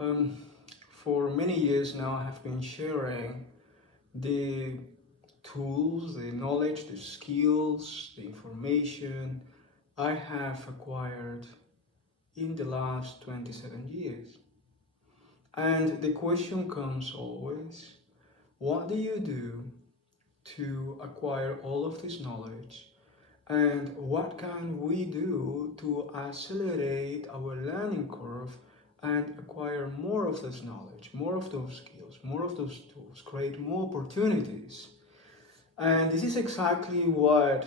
Um, for many years now, I have been sharing the tools, the knowledge, the skills, the information I have acquired in the last 27 years. And the question comes always, what do you do to acquire all of this knowledge? And what can we do to accelerate our learning curve and acquire more of this knowledge, more of those skills, more of those tools, create more opportunities? And this is exactly what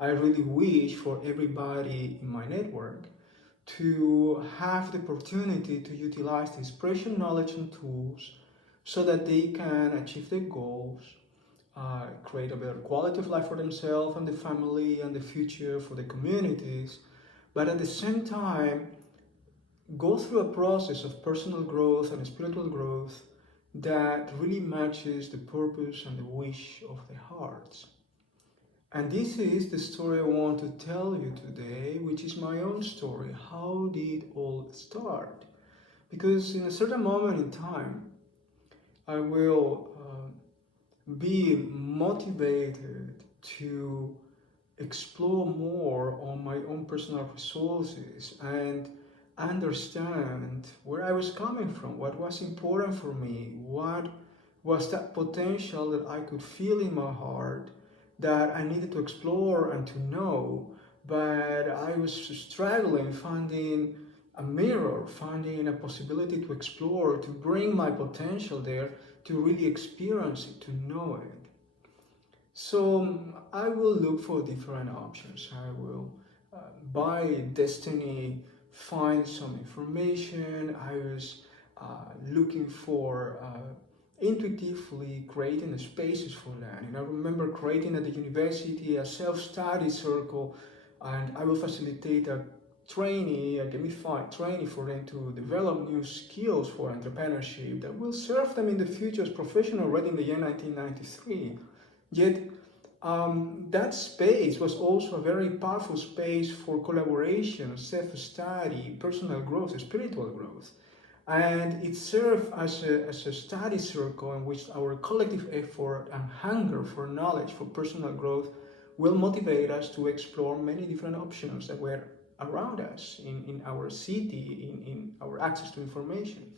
I really wish for everybody in my network, to have the opportunity to utilize these precious knowledge and tools so that they can achieve their goals, create a better quality of life for themselves and the family and the future for the communities, but at the same time go through a process of personal growth and spiritual growth that really matches the purpose and the wish of their hearts. And this is the story I want to tell you today, which is my own story. How did all start? Because in a certain moment in time, I will be motivated to explore more on my own personal resources and understand where I was coming from, what was important for me, what was that potential that I could feel in my heart that I needed to explore and to know, but I was struggling finding a mirror, finding a possibility to explore, to bring my potential there, to really experience it, to know it. So I will look for different options. I will, by destiny, find some information. I was looking for intuitively creating spaces for learning. I remember creating at the university a self-study circle, and I will facilitate a gamified training for them to develop new skills for entrepreneurship that will serve them in the future as professionals already in the year 1993. Yet that space was also a very powerful space for collaboration, self-study, personal growth, spiritual growth. And it served as a study circle in which our collective effort and hunger for knowledge, for personal growth, will motivate us to explore many different options that were around us in our city, in our access to information.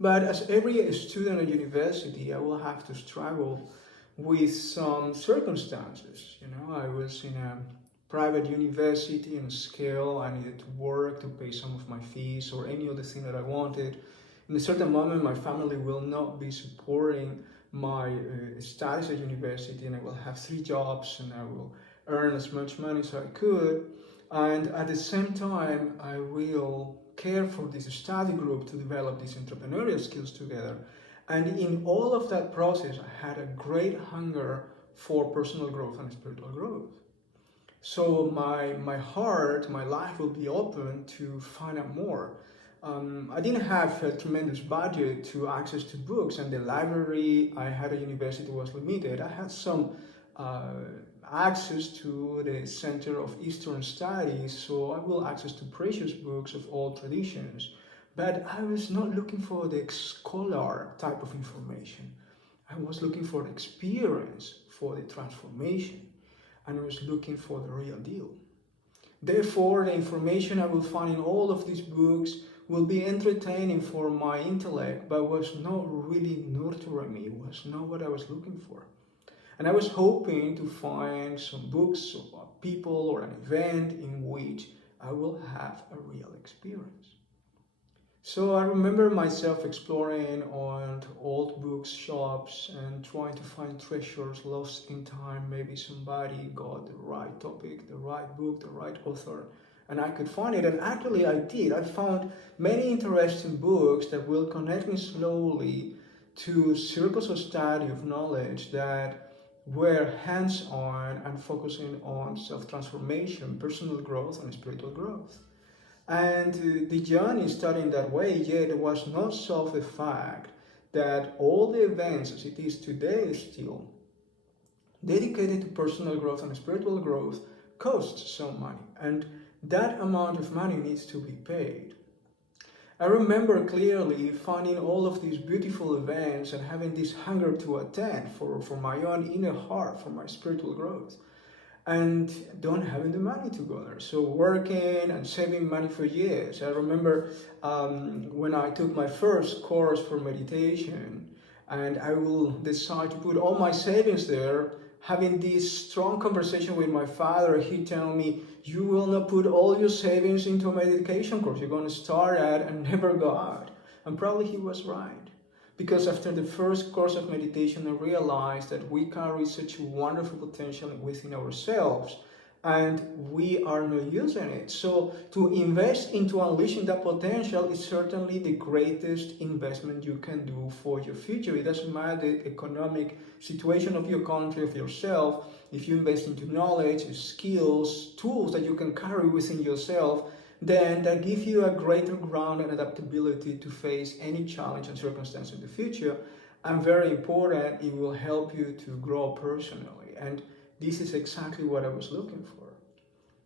But as every student at university, I will have to struggle with some circumstances. I was in a private university in scale. I needed to work to pay some of my fees or any other thing that I wanted. In a certain moment, my family will not be supporting my studies at university, and I will have 3 jobs and I will earn as much money as I could. And at the same time, I will care for this study group to develop these entrepreneurial skills together. And in all of that process, I had a great hunger for personal growth and spiritual growth. So my heart, my life will be open to find out more. I didn't have a tremendous budget to access to books, and the library I had at university was limited. I had some access to the Center of Eastern Studies, so I will access to precious books of all traditions. But I was not looking for the scholar type of information. I was looking for the experience, for the transformation, and I was looking for the real deal. Therefore, the information I will find in all of these books will be entertaining for my intellect, but was not really nurturing me, was not what I was looking for. And I was hoping to find some books about people or an event in which I will have a real experience. So I remember myself exploring on old bookshops and trying to find treasures lost in time. Maybe somebody got the right topic, the right book, the right author, and I could find it. And actually I did. I found many interesting books that will connect me slowly to circles of study of knowledge that were hands-on and focusing on self-transformation, personal growth, and spiritual growth. And the journey started in that way, yet it was not solved the fact that all the events as it is today still dedicated to personal growth and spiritual growth costs some money, and that amount of money needs to be paid. I remember clearly finding all of these beautiful events and having this hunger to attend for my own inner heart, for my spiritual growth, and don't having the money to go there. So working and saving money for years. I remember when I took my first course for meditation, and I will decide to put all my savings there. Having this strong conversation with my father, he tell me, "You will not put all your savings into a meditation course. You're going to start at and never go out." And probably he was right. Because after the first course of meditation, I realized that we carry such a wonderful potential within ourselves and we are not using it. So to invest into unleashing that potential is certainly the greatest investment you can do for your future. It doesn't matter the economic situation of your country, of yourself. If you invest into knowledge, skills, tools that you can carry within yourself, then that gives you a greater ground and adaptability to face any challenge and circumstance in the future. And very important, it will help you to grow personally. And this is exactly what I was looking for.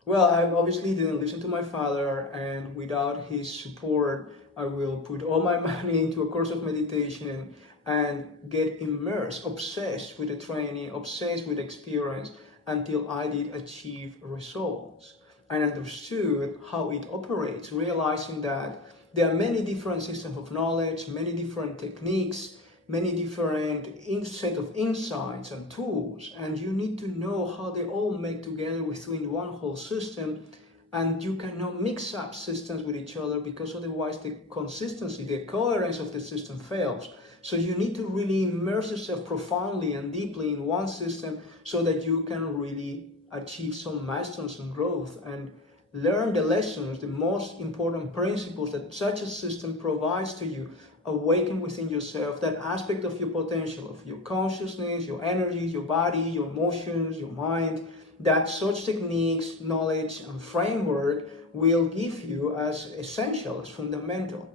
Well, I obviously didn't listen to my father, and without his support, I will put all my money into a course of meditation and get immersed, obsessed with the training, obsessed with experience until I did achieve results and understood how it operates, realizing that there are many different systems of knowledge, many different techniques, many different set of insights and tools, and you need to know how they all make together within one whole system, and you cannot mix up systems with each other because otherwise the consistency, the coherence of the system fails. So you need to really immerse yourself profoundly and deeply in one system so that you can really achieve some milestones and growth and learn the lessons, the most important principles that such a system provides to you. Awaken within yourself that aspect of your potential, of your consciousness, your energy, your body, your emotions, your mind, that such techniques, knowledge, and framework will give you as essential, as fundamental.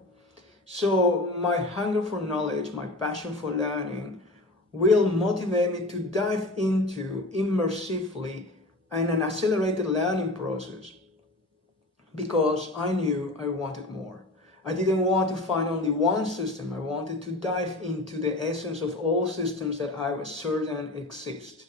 So my hunger for knowledge, my passion for learning will motivate me to dive into immersively in an accelerated learning process because I knew I wanted more. I didn't want to find only one system. I wanted to dive into the essence of all systems that I was certain exist.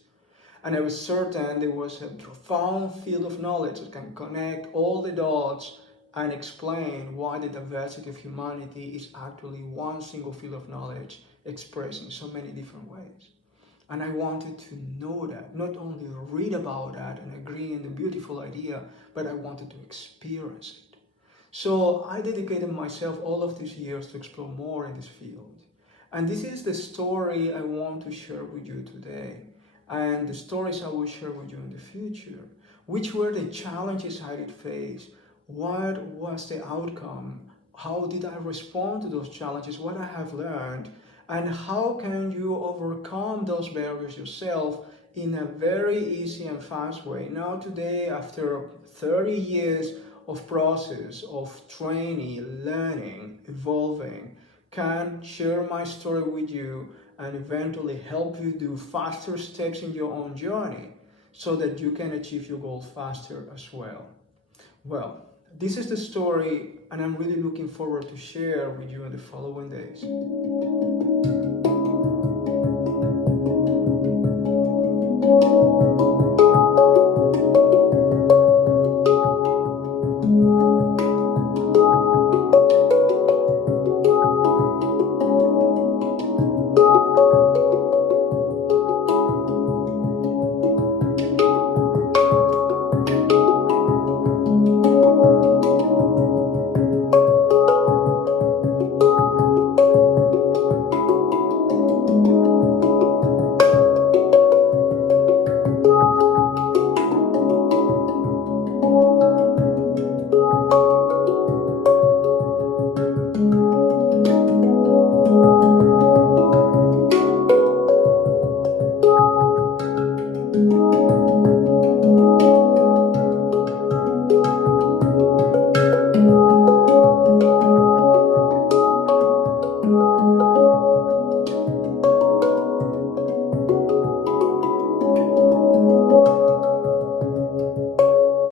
And I was certain there was a profound field of knowledge that can connect all the dots and explain why the diversity of humanity is actually one single field of knowledge expressed in so many different ways. And I wanted to know that, not only read about that and agree on the beautiful idea, but I wanted to experience it. So I dedicated myself all of these years to explore more in this field. And this is the story I want to share with you today, and the stories I will share with you in the future. Which were the challenges I did face? What was the outcome? How did I respond to those challenges? What I have learned? And how can you overcome those barriers yourself in a very easy and fast way? Now today, after 30 years of process, of training, learning, evolving, can share my story with you and eventually help you do faster steps in your own journey so that you can achieve your goals faster as well. Well, this is the story, and I'm really looking forward to share with you in the following days.